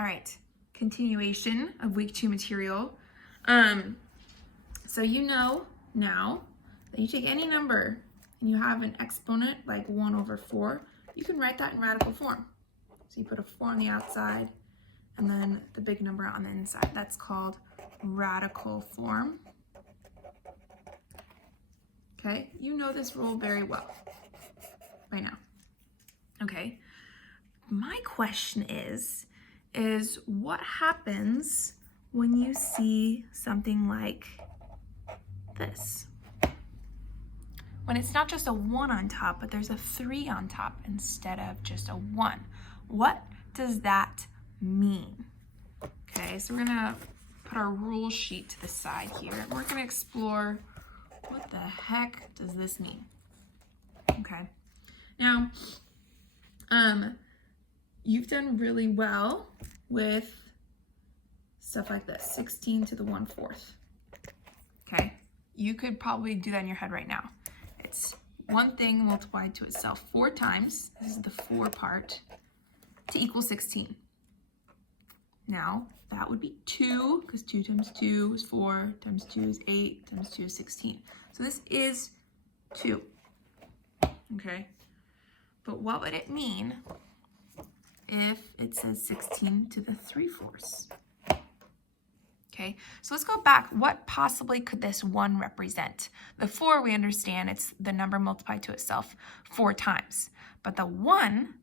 All right, continuation of week 2 material. So you know now that you take any number and you have an exponent like 1 over 4, you can write that in radical form. So you put a 4 on the outside and then the big number on the inside. That's called radical form. Okay, you know this rule very well by now. Okay, my question is what happens when you see something like this? When it's not just a 1 on top, but there's a 3 on top instead of just a 1. What does that mean? Okay, so we're gonna put our rule sheet to the side here, and we're gonna explore what the heck does this mean? Okay, now, you've done really well with stuff like this, 16 to the 1/4. Okay, you could probably do that in your head right now. It's one thing multiplied to itself 4 times, this is the 4 part, to equal 16. Now, that would be 2, because 2 times 2 is 4, times 2 is 8, times 2 is 16. So this is 2, okay? But what would it mean if it says 16 to the 3/4? Okay, so let's go back. What possibly could this 1 represent? The 4, we understand it's the number multiplied to itself 4 times. But the 1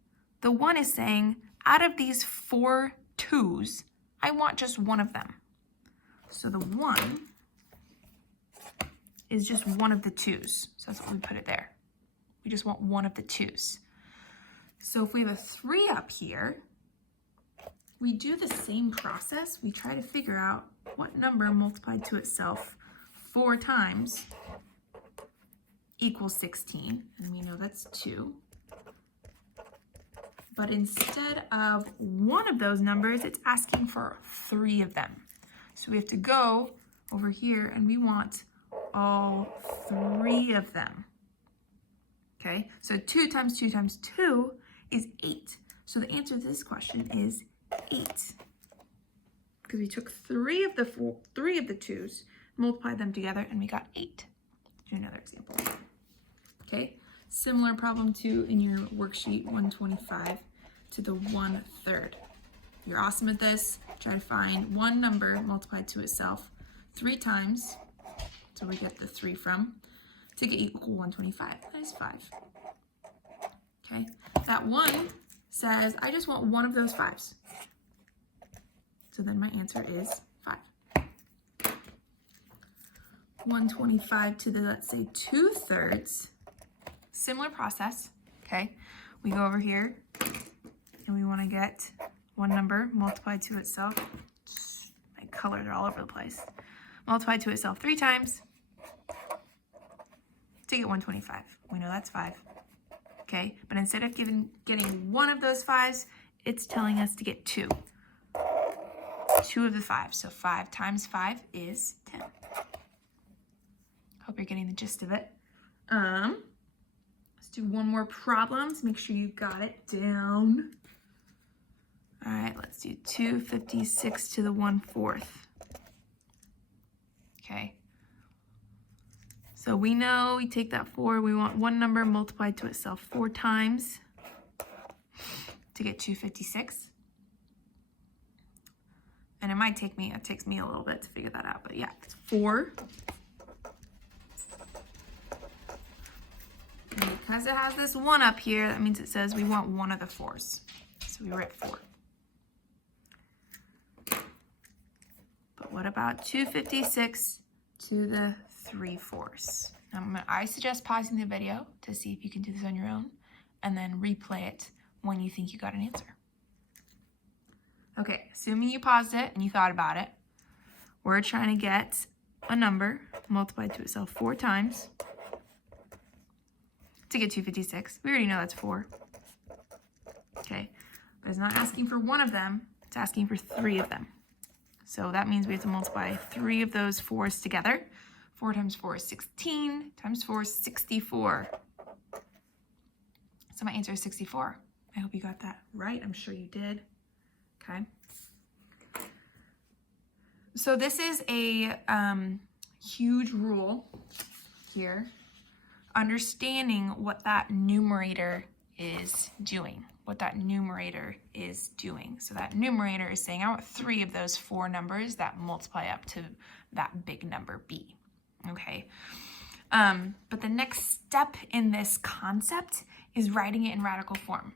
is saying, out of these 4 2's, I want just one of them. So the 1 is just one of the 2's. So that's what we put it there. We just want one of the 2's. So if we have a 3 up here, we do the same process. We try to figure out what number multiplied to itself 4 times equals 16. And we know that's 2. But instead of one of those numbers, it's asking for 3 of them. So we have to go over here and we want all 3 of them. Okay, so 2 times 2 times 2 is 8. So the answer to this question is 8. Because we took 3 of the 2's, multiplied them together, and we got 8. Do another example. Okay, similar problem to in your worksheet 125 to the 1/3. You're awesome at this. Try to find one number multiplied to itself 3 times, so we get the 3 from, to get equal 125. That is 5. Okay, that 1 says, I just want one of those 5's. So then my answer is 5. 125 to the, let's say, 2/3. Similar process, okay? We go over here and we want to get one number multiplied to itself. My colors are all over the place. Multiplied to itself 3 times to get 125. We know that's 5. Okay, but instead of getting one of those 5's, it's telling us to get 2. 2 of the 5. So 5 times 5 is 10. Hope you're getting the gist of it. Let's do one more problem. So make sure you got it down. All right, let's do 256 to the 1/4. Okay. So we know we take that 4, we want one number multiplied to itself 4 times to get 256. And it takes me a little bit to figure that out, but yeah, it's 4. And because it has this 1 up here, that means it says we want one of the 4's. So we write 4. But what about 256 to the 3/4? I suggest pausing the video to see if you can do this on your own, and then replay it when you think you got an answer. Okay, assuming you paused it and you thought about it, we're trying to get a number multiplied to itself 4 times to get 256. We already know that's 4. Okay, but it's not asking for one of them, it's asking for 3 of them. So that means we have to multiply 3 of those 4's together. 4 times 4 is 16, times 4 is 64. So my answer is 64. I hope you got that right. I'm sure you did. okay? So this is a huge rule here, understanding what that numerator is doing, So that numerator is saying, I want 3 of those 4 numbers that multiply up to that big number b, okay? But the next step in this concept is writing it in radical form.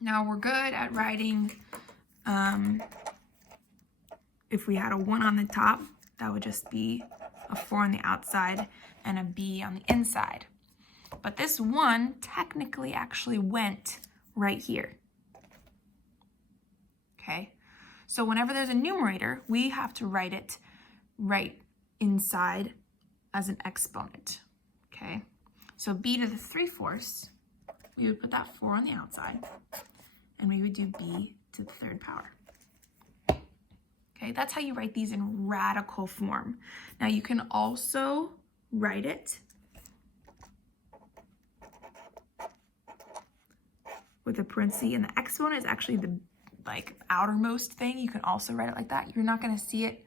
Now we're good at writing, if we had a 1 on the top, that would just be a 4 on the outside and a b on the inside. But this 1 technically actually went right here. Okay, so whenever there's a numerator, we have to write it right inside as an exponent. Okay, so b to the 3/4, we would put that 4 on the outside, and we would do b to the 3rd power. Okay, that's how you write these in radical form. Now you can also write it with a parenthesis, and the exponent is actually the outermost thing. You can also write it like that. You're not going to see it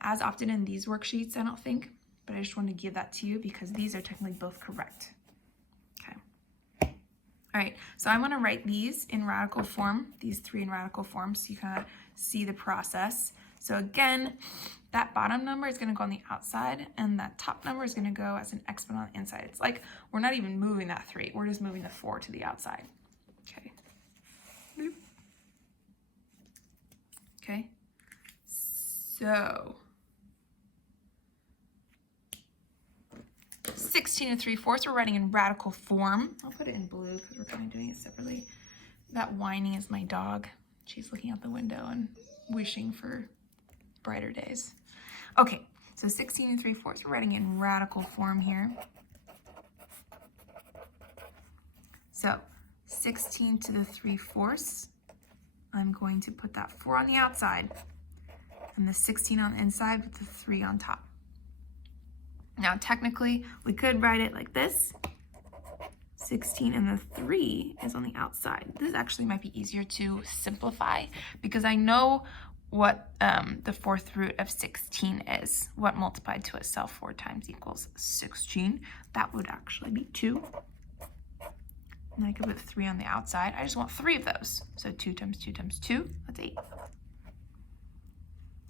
as often in these worksheets, I don't think, but I just wanted to give that to you because these are technically both correct. Okay. All right, so I'm going to write these in radical form, these 3 in radical form, so you kind of see the process. So again, that bottom number is going to go on the outside, and that top number is going to go as an exponent on the inside. It's like we're not even moving that 3, we're just moving the 4 to the outside. Okay. Boop. Okay. So 16 3/4, we're writing in radical form. I'll put it in blue because we're kind of doing it separately. That whining is my dog. She's looking out the window and wishing for brighter days. Okay, so 16 3/4, we're writing in radical form here. So 16 to the 3/4, I'm going to put that 4 on the outside and the 16 on the inside with the 3 on top. Now technically we could write it like this, 16 and the 3 is on the outside. This actually might be easier to simplify because I know what the 4th root of 16 is. What multiplied to itself 4 times equals 16. That would actually be 2. And I could put 3 on the outside. I just want 3 of those. So 2 times 2 times 2, that's 8.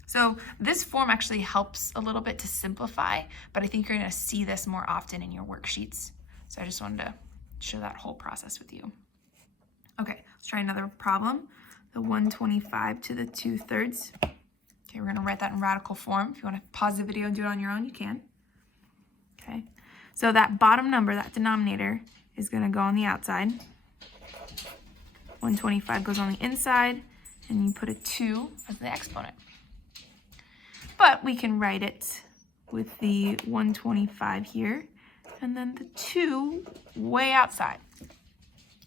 So this form actually helps a little bit to simplify, but I think you're going to see this more often in your worksheets. So I just wanted to show that whole process with you. Okay, let's try another problem. The 125 to the 2/3. Okay, we're going to write that in radical form. If you want to pause the video and do it on your own, you can. Okay, so that bottom number, that denominator, is going to go on the outside. 125 goes on the inside, and you put a 2 as the exponent. But we can write it with the 125 here, and then the 2 way outside.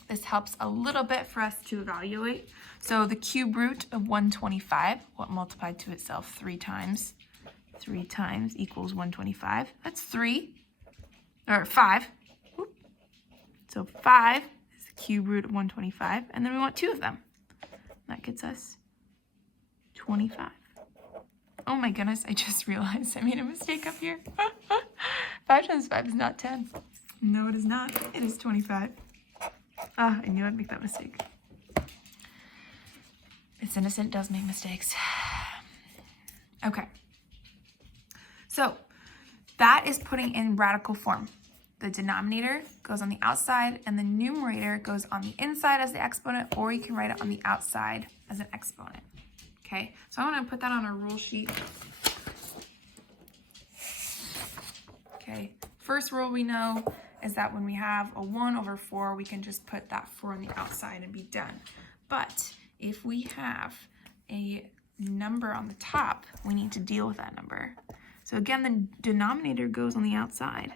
This helps a little bit for us to evaluate. So the cube root of 125, what multiplied to itself 3 times equals 125. That's 3, or 5. Whoop. So 5 is the cube root of 125, and then we want 2 of them. That gets us 25. Oh my goodness, I just realized I made a mistake up here. 5 times 5 is not 10. No, it is not. It is 25. Ah, I knew I'd make that mistake. It's innocent, does make mistakes. Okay. So that is putting in radical form. The denominator goes on the outside and the numerator goes on the inside as the exponent, or you can write it on the outside as an exponent. Okay, so I'm going to put that on a rule sheet. Okay, first rule we know is that when we have a 1/4, we can just put that 4 on the outside and be done. But if we have a number on the top, we need to deal with that number. So again, the denominator goes on the outside.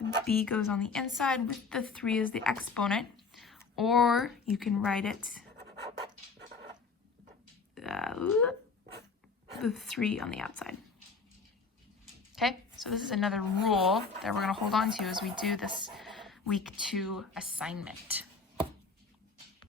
The b goes on the inside with the 3 as the exponent, or you can write it the 3 on the outside. Okay, so this is another rule that we're going to hold on to as we do this week 2 assignment.